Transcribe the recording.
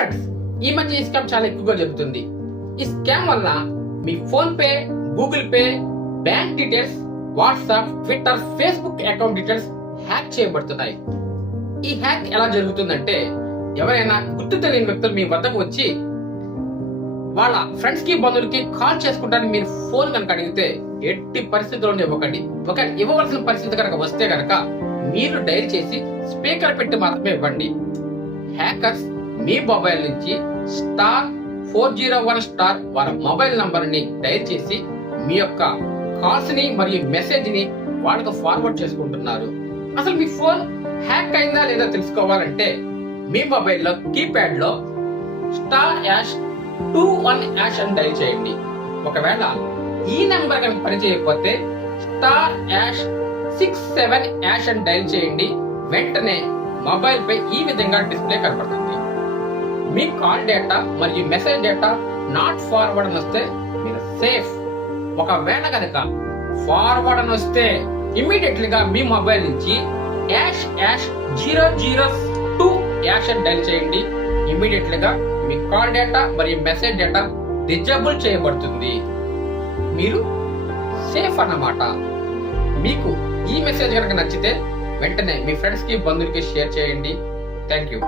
Friends ఈ మధ్య ఈ స్కామ్ చాలా ఎక్కువగా జరుగుతుంది. ఈ స్కామ్ వల్ల మీ PhonePe Google Pay bank details WhatsApp Twitter Facebook account details hack చేయబడుతున్నాయి. ఈ హ్యాక్ ఎలా జరుగుతుందంటే ఎవరైనా గుర్తు తెలియని వ్యక్తులు మీ వద్దకు వచ్చి వాళ్ళ ఫ్రెండ్స్కి బంధువులకి కాల్ చేసుకుంటానికి మీరు ఫోన్ కనుక అడిగితే ఎట్టి పరిస్థితుల్లోనే ఇవ్వకండి. ఒక ఇవ్వవలసిన పరిస్థితి కనుక వస్తే కనుక మీరు డైల్ చేసి స్పీకర్ పెట్టి మాత్రమే ఇవ్వండి. హ్యాకర్స్ మీ మొబైల్ నుంచి star four zero one star వారి మొబైల్ నంబర్ని డైల్ చేసి మీ యొక్క కాల్స్ని మరియు మెసేజ్ని వాళ్ళకు ఫార్వర్డ్ చేసుకుంటున్నారు. అసలు మీ ఫోన్ హ్యాక్ అయిందా లేదా తెలుసుకోవాలంటే మీ మొబైల్లో కీప్యాడ్లో star hash two one hash అని డైల్ చేయండి. ఒకవేళ ఈ నెంబర్ కనుక పనిచేయకపోతే star hash six seven hash అని డైల్ చేయండి. వెంటనే మొబైల్ పై ఈ విధంగా డిస్ప్లే కనపడుతుంది. మీ కాల్ డేటా మరియు మెసేజ్ డేటా నాట్ ఫార్వర్డ్ అని వస్తే మీరు సేఫ్ ఒకవేళ కనుక ఫార్వర్డ్ అని వస్తే ఇమీడియట్లీగా మీ మొబైల్ నుంచి hash hash zero zero two hash అని డైల్ చేయండి. ఇమీడియట్లీగా మీ కాల్ డేటా మరియు మెసేజ్ డేటా డిజబుల్ చేయబడుతుంది. మీరు సేఫ్ అన్నమాట. మీకు ఈ మెసేజ్ కనుక నచ్చితే వెంటనే మీ ఫ్రెండ్స్కి బంధువులకి షేర్ చేయండి. Thank you